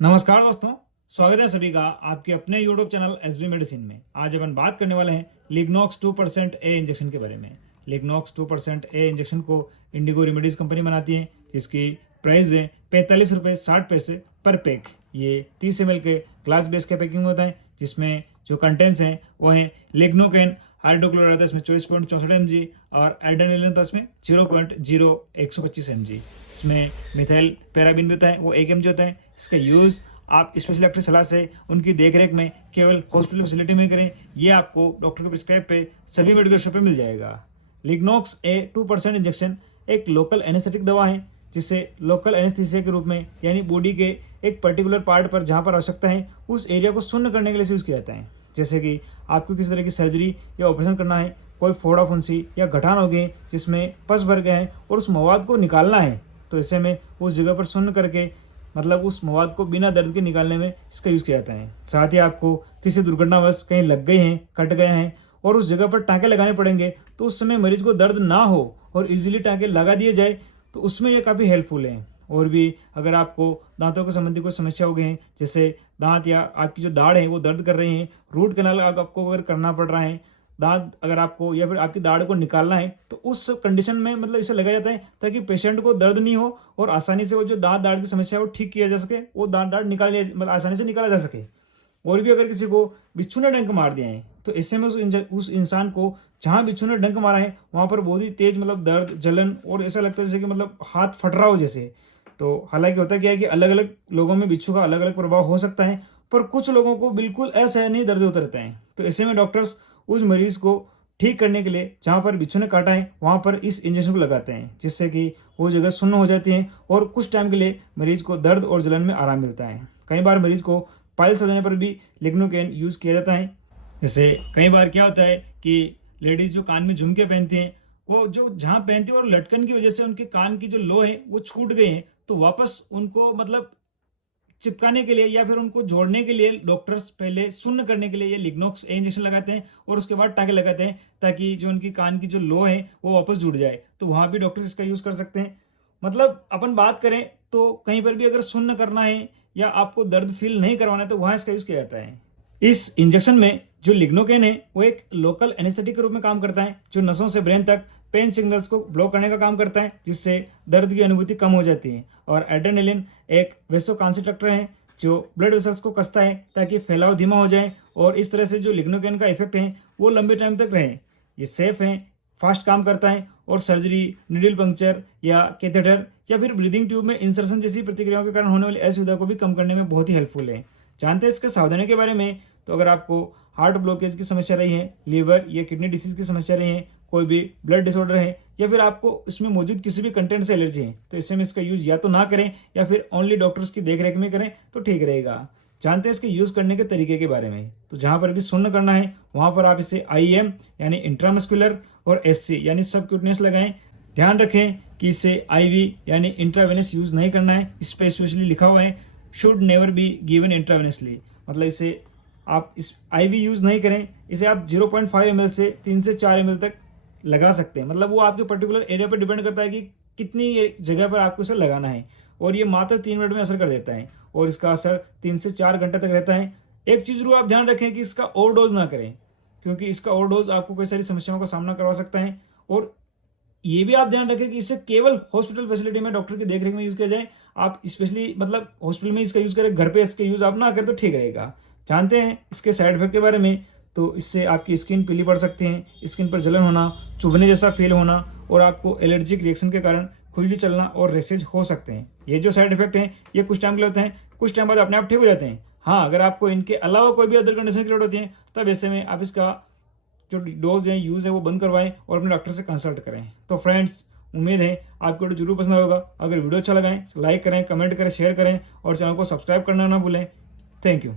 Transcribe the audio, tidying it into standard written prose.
नमस्कार दोस्तों, स्वागत है सभी का आपके अपने YouTube चैनल एसबी मेडिसिन में। आज अपन बात करने वाले हैं लिग्नॉक्स 2% ए इंजेक्शन के बारे में। लिग्नॉक्स 2% ए इंजेक्शन को इंडिगो रेमेडीज कंपनी बनाती है, जिसकी प्राइस है 45 रुपये 60 पैसे पर पैक। ये 30 ml के ग्लास बेस के पैकिंग में होता है, जिसमें जो कंटेंट्स हैं वो है लिग्नोकेन हाइड्रोक्लोराइड होता है इसमें 24.64 mg और एड्रेनालिन होता है इसमें 0.0125 mg। इसमें मिथाइल पैराबिन भी होता है, वो 1 mg होता है। इसका यूज़ आप स्पेशल डॉक्टर सलाह से उनकी देखरेख में केवल हॉस्पिटल फैसिलिटी में करें। ये आपको डॉक्टर के प्रिस्क्राइब पे सभी मेडिकल शॉप पे मिल जाएगा। लिग्नॉक्स ए 2% इंजेक्शन एक लोकल एनेस्थेटिक दवा है, जिसे लोकल एनेस्थीसिया के रूप में यानी बॉडी के एक पर्टिकुलर पार्ट पर जहाँ पर आवश्यकता है उस एरिया को शून्य करने के लिए यूज़ किया जाता है। जैसे कि आपको किसी तरह की सर्जरी या ऑपरेशन करना है, कोई फोड़ा फुंसी या गठान हो गए जिसमें पस भर गए हैं और उस मवाद को निकालना है, तो ऐसे में उस जगह पर शून्य करके मतलब उस मवाद को बिना दर्द के निकालने में इसका यूज़ किया जाता है। साथ ही आपको किसी दुर्घटनावश कहीं लग गए हैं, कट गए हैं और उस जगह पर टाँके लगाने पड़ेंगे, तो उस समय मरीज को दर्द ना हो और इजीली टाँके लगा दिए जाए, तो उसमें ये काफ़ी हेल्पफुल है। और भी अगर आपको दांतों के संबंधी कोई समस्या हो गई है, जैसे दांत या आपकी जो दाढ़ है वो दर्द कर रही हैं, रूट कैनाल आपको अगर करना पड़ रहा है, दांत अगर आपको या फिर आपकी दाढ़ को निकालना है, तो उस कंडीशन में मतलब इसे लगाया जाता है ताकि पेशेंट को दर्द नहीं हो और आसानी से वो जो दांत दाढ़ की समस्या है वो ठीक किया जा सके, वो दांत दाढ़ मतलब आसानी से निकाला जा सके। और भी अगर किसी को बिच्छू ने डंक मार दिया है, तो ऐसे में उस इंसान को जहाँ बिच्छू ने डंक मारा है वहाँ पर बहुत ही तेज मतलब दर्द, जलन और ऐसा लगता है जैसे कि मतलब हाथ फट रहा हो जैसे। तो हालांकि होता क्या है कि अलग अलग लोगों में बिच्छू का अलग अलग प्रभाव हो सकता है, पर कुछ लोगों को बिल्कुल असहनीय दर्द होता रहता है। तो ऐसे में डॉक्टर्स उस मरीज को ठीक करने के लिए जहाँ पर बिच्छू ने काटा है वहाँ पर इस इंजेक्शन को लगाते हैं, जिससे कि वो जगह सुन्न हो जाती है और कुछ टाइम के लिए मरीज को दर्द और जलन में आराम मिलता है। कई बार मरीज को पाइल्स हो जाने पर भी लिग्नोकेन यूज़ किया जाता है। जैसे कई बार क्या होता है कि लेडीज जो कान में झुमके पहनती हैं, वो जो जहाँ पहनती है और लटकन की वजह से उनके कान की जो लो है वो छूट गए हैं, तो वापस उनको मतलब चिपकाने के लिए या फिर उनको जोड़ने के लिए डॉक्टर्स पहले शून्य करने के लिए ये लिग्नॉक्स ए इंजेक्शन लगाते हैं और उसके बाद टाँके लगाते हैं, ताकि जो उनकी कान की जो लो है वो वापस जुड़ जाए। तो वहाँ भी डॉक्टर्स इसका यूज़ कर सकते हैं। मतलब अपन बात करें तो कहीं पर भी अगर शून्य करना है या आपको दर्द फील नहीं करवाना है, तो वहाँ इसका यूज़ किया जाता है। इस इंजेक्शन में जो लिग्नोकेन है वो एक लोकल एनेस्थेटिक के रूप में काम करता है, जो नसों से ब्रेन तक पेन सिग्नल्स को ब्लॉक करने का काम करता है, जिससे दर्द की अनुभूति कम हो जाती है। और एड्रेनालिन एक वेसोकॉन्स्ट्रिक्टर है जो ब्लड वेसल्स को कसता है ताकि फैलाव धीमा हो जाए, और इस तरह से जो लिग्नोकेन का इफेक्ट है वो लंबे टाइम तक रहे। ये सेफ है, फास्ट काम करता है और सर्जरी, नीडल पंक्चर या कैथेटर या फिर ब्रीदिंग ट्यूब में इंसर्शन जैसी प्रतिक्रियाओं के कारण होने वाली असुविधा को भी कम करने में बहुत ही हेल्पफुल है। जानते हैं इसके सावधानी के बारे में? तो अगर आपको हार्ट ब्लॉकेज की समस्या रही है, लीवर या किडनी डिसीज की समस्या रही है, कोई भी ब्लड डिसऑर्डर है, या फिर आपको इसमें मौजूद किसी भी कंटेंट से एलर्जी है, तो इससे में इसका यूज़ या तो ना करें या फिर ओनली डॉक्टर्स की देखरेख में करें तो ठीक रहेगा। जानते हैं इसके यूज़ करने के तरीके के बारे में? तो जहाँ पर भी शून्य करना है वहाँ पर आप इसे IM यानी इंट्रामस्कुलर और SC यानी सबक्यूटेनियस लगाएं। ध्यान रखें कि इसे IV यानी इंट्रावेनस यूज़ नहीं करना है। इस पर स्पेशली लिखा हुआ है should never be given intravenously, मतलब इसे आप इस IV यूज़ नहीं करें। इसे आप 0.5 ml से 3 से 4 ml तक लगा सकते हैं। मतलब वो आपके पर्टिकुलर एरिया पर डिपेंड करता है कि कितनी जगह पर आपको इसे लगाना है, और ये मात्र 3 मिनट में असर कर देता है और इसका असर 3 से 4 घंटे तक रहता है। एक चीज़ जरूर आप ध्यान रखें कि इसका ओवरडोज ना करें, क्योंकि इसका ओवरडोज आपको कई सारी समस्याओं का सामना करवा सकता है। और ये भी आप ध्यान रखें कि इसे केवल हॉस्पिटल फैसिलिटी में डॉक्टर की देखरेख में यूज़ किया जाए। आप स्पेशली मतलब हॉस्पिटल में इसका यूज़ करें, घर पे इसका यूज़ आप ना करें तो ठीक रहेगा। जानते हैं इसके साइड इफेक्ट के बारे में? तो इससे आपकी स्किन पीली पड़ सकती है, स्किन पर जलन होना, चुभने जैसा फील होना और आपको एलर्जिक रिएक्शन के कारण खुजली चलना और रेसेज हो सकते हैं। ये जो साइड इफेक्ट हैं ये कुछ टाइम के लिए होते हैं, कुछ टाइम बाद अपने आप ठीक हो जाते हैं। हाँ, अगर आपको इनके अलावा कोई भी अदर कंडीशन क्रिएट होती है, तब ऐसे में आप इसका जो डोज है, यूज़ है, वो बंद करवाएं और अपने डॉक्टर से कंसल्ट करें। तो फ्रेंड्स, उम्मीद है आपको वीडियो जरूर पसंद होगा। अगर वीडियो अच्छा लगा है लाइक करें, कमेंट करें, शेयर करें और चैनल को सब्सक्राइब करना ना भूलें। Thank you.